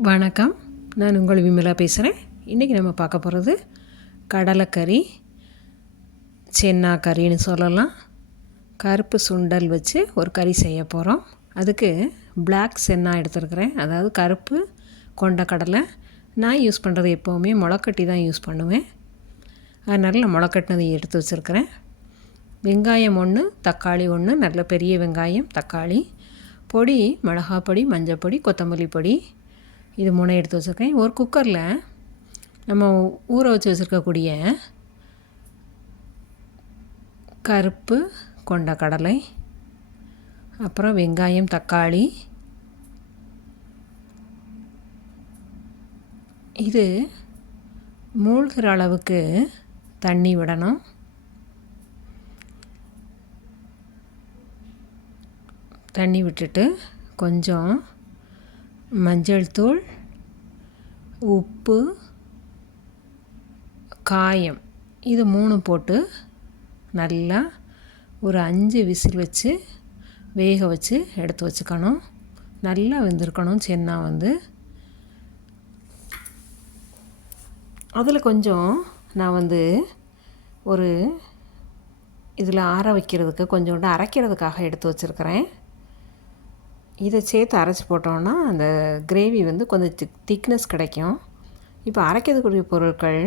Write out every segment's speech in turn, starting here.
வணக்கம். நான் உங்கள் விமலா பேசுகிறேன் இன்றைக்கி நம்ம பார்க்க போகிறது கடலைக்கறி சென்னா கறின்னு சொல்லலாம். கருப்பு சுண்டல் வச்சு ஒரு கறி செய்ய போகிறோம் அதுக்கு பிளாக் சென்னா எடுத்துருக்கிறேன். அதாவது கருப்பு கொண்ட கடலை. நான் யூஸ் பண்ணுறது எப்போவுமே முளைக்கட்டி தான் யூஸ் பண்ணுவேன். அதனால் நான் முளைக்கட்டினதை எடுத்து வச்சுருக்கிறேன். வெங்காயம் ஒன்று தக்காளி ஒன்று நல்ல பெரிய வெங்காயம் தக்காளி பொடி மிளகாப்பொடி பொடி கொத்தமல்லி பொடி இது மூணு எடுத்து வச்சுருக்கேன். ஒரு குக்கரில் நம்ம ஊற வச்சு வச்சுருக்கக்கூடிய கருப்பு கொண்ட கடலை அப்புறம் வெங்காயம் தக்காளி. இது மூழ்கிற அளவுக்கு தண்ணி விடணும். தண்ணி விட்டுட்டு கொஞ்சம் மஞ்சள் தூள் உப்பு காயம். இது மூணு போட்டு நல்லா ஒரு அஞ்சு விசில் வச்சு வேக வச்சு எடுத்து வச்சுக்கணும். நல்லா வெந்திருக்கணும் சென்னா வந்து. அதில் கொஞ்சம் நான் வந்து ஒரு இதில் ஆற வைக்கிறதுக்கு கொஞ்சோண்டு அரைக்கிறதுக்காக எடுத்து வச்சுருக்கிறேன். இதை சேர்த்து அரைச்சி போட்டோன்னா அந்த கிரேவி வந்து கொஞ்சம் திக் திக்னஸ் கிடைக்கும். இப்போ அரைக்கிறதுக்குரிய பொருட்கள்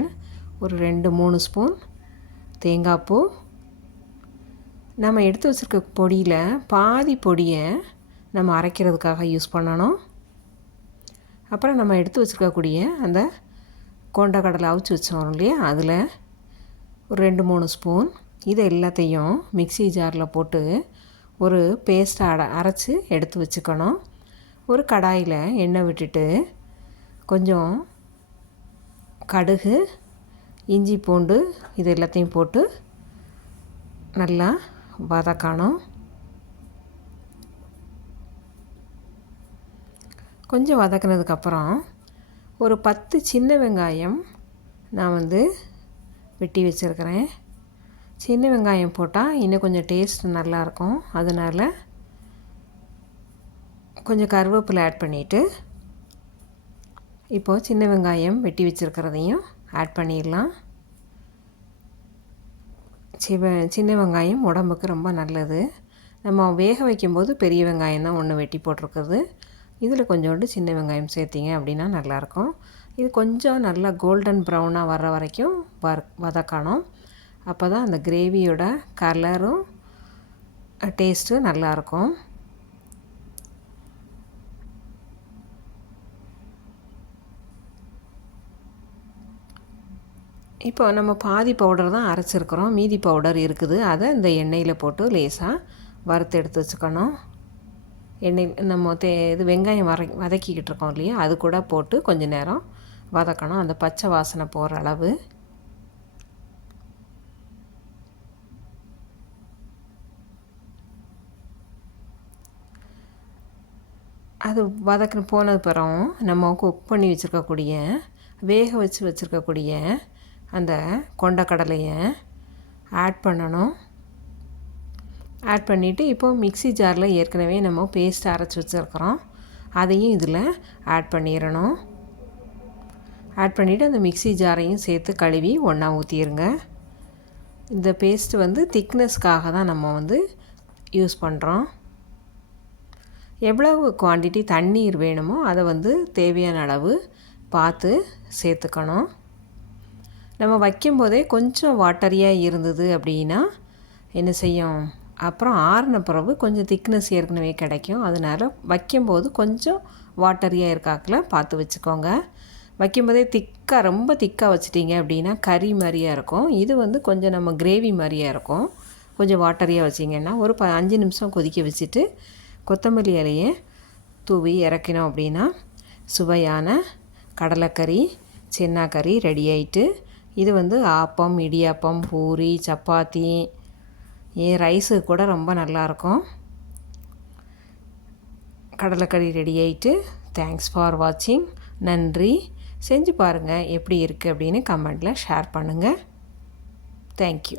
ஒரு ரெண்டு மூணு ஸ்பூன் தேங்காய் பூ. நம்ம எடுத்து வச்சுருக்க பொடியில் பாதி பொடியை நம்ம அரைக்கிறதுக்காக யூஸ் பண்ணணும். அப்புறம் நம்ம எடுத்து வச்சுருக்கக்கூடிய அந்த கொண்ட கடலை அவிச்சு வச்சோம் இல்லையா? அதில் ஒரு ரெண்டு மூணு ஸ்பூன் இது எல்லாத்தையும் மிக்சி ஜாரில் போட்டு ஒரு பேஸ்ட்டை அட அரைச்சி எடுத்து வச்சுக்கணும். ஒரு கடாயில் எண்ணெய் விட்டுட்டு கொஞ்சம் கடுகு இஞ்சி பூண்டு இது எல்லாத்தையும் போட்டு நல்லா வதக்கணும். கொஞ்சம் வதக்கினதுக்கப்புறம் ஒரு பத்து சின்ன வெங்காயம் நான் வந்து வெட்டி வச்சுருக்கிறேன். சின்ன வெங்காயம் போட்டால் இன்னும் கொஞ்சம் டேஸ்ட் நல்லாயிருக்கும். அதனால் கொஞ்சம் கருவேப்பிலை ஆட் பண்ணிவிட்டு இப்போது சின்ன வெங்காயம் வெட்டி வச்சுருக்கிறதையும் ஆட் பண்ணிடலாம். சிவ சின்ன வெங்காயம் உடம்புக்கு ரொம்ப நல்லது. நம்ம வேக வைக்கும்போது பெரிய வெங்காயம் தான் ஒன்று வெட்டி போட்டிருக்குது. இதில் கொஞ்சோண்டு சின்ன வெங்காயம் சேர்த்திங்க அப்படின்னா நல்லாயிருக்கும். இது கொஞ்சம் நல்லா கோல்டன் ப்ரௌனாக வர்ற வரைக்கும் வர வதக்கணும். அப்போ தான் அந்த கிரேவியோட கலரும் டேஸ்ட்டும் நல்லாயிருக்கும். இப்போ நம்ம பாதி பவுடர் தான் அரைச்சிருக்கிறோம். மீதி பவுடர் இருக்குது. அதை இந்த எண்ணெயில் போட்டு லேசாக வறுத்து எடுத்து வச்சுக்கணும். எண்ணெய் நம்ம தே இது வெங்காயம் வர வதக்கிக்கிட்டு இருக்கோம் இல்லையா? அது கூட போட்டு கொஞ்சம் நேரம் வதக்கணும். அந்த பச்சை வாசனை போகிற அளவு. அது வதக்குன்னு போனது பிறகு நம்ம குக் பண்ணி வச்சுருக்கக்கூடிய வேக வச்சு வச்சுருக்கக்கூடிய அந்த கொண்டக்கடலையை ஆட் பண்ணணும். ஆட் பண்ணிவிட்டு இப்போது மிக்சி ஜாரில் ஏற்கனவே நம்ம பேஸ்ட் அரைச்சி வச்சுருக்குறோம். அதையும் இதில் ஆட் பண்ணிடணும் ஆட் பண்ணிவிட்டு அந்த மிக்சி ஜாரையும் சேர்த்து கழுவி ஒன்றா ஊற்றிடுங்க இந்த பேஸ்ட்டு வந்து திக்னஸ்க்காக தான் நம்ம வந்து யூஸ் பண்ணுறோம் எவ்வளவு குவான்டிட்டி தண்ணீர் வேணுமோ அதை வந்து தேவையான அளவு பார்த்து சேர்த்துக்கணும். நம்ம வைக்கும்போதே கொஞ்சம் வாட்டரியாக இருந்தது அப்படின்னா என்ன செய்யும்? அப்புறம் ஆறின பிறகு கொஞ்சம் திக்னஸ் ஏற்கனவே கிடைக்கும். அதனால் வைக்கும்போது கொஞ்சம் வாட்டரியாக இருக்காக்கில் பார்த்து வச்சுக்கோங்க. வைக்கும்போதே திக்காக ரொம்ப திக்காக வச்சிட்டிங்க அப்படின்னா கறி மாதிரியாக இருக்கும். இது வந்து கொஞ்சம் நம்ம கிரேவி மாதிரியாக இருக்கும். கொஞ்சம் வாட்டரியாக வச்சிங்கன்னா ஒரு ப அஞ்சு நிமிஷம் கொதிக்க வச்சுட்டு கொத்தமல்லி இலையை தூவி இறக்கினோம் அப்படின்னா சுவையான கடலைக்கறி சென்னாக்கறி ரெடி ஆயிட்டு இது வந்து ஆப்பம் இடியாப்பம் பூரி சப்பாத்தி ஏன் ரைஸு கூட ரொம்ப நல்லாயிருக்கும் கடலைக்கறி ரெடி ஆயிட்டு தேங்க்ஸ் ஃபார் வாட்சிங் நன்றி. செஞ்சு பாருங்கள் எப்படி இருக்குது அப்படின்னு கமெண்டில் ஷேர் பண்ணுங்கள் தேங்க்யூ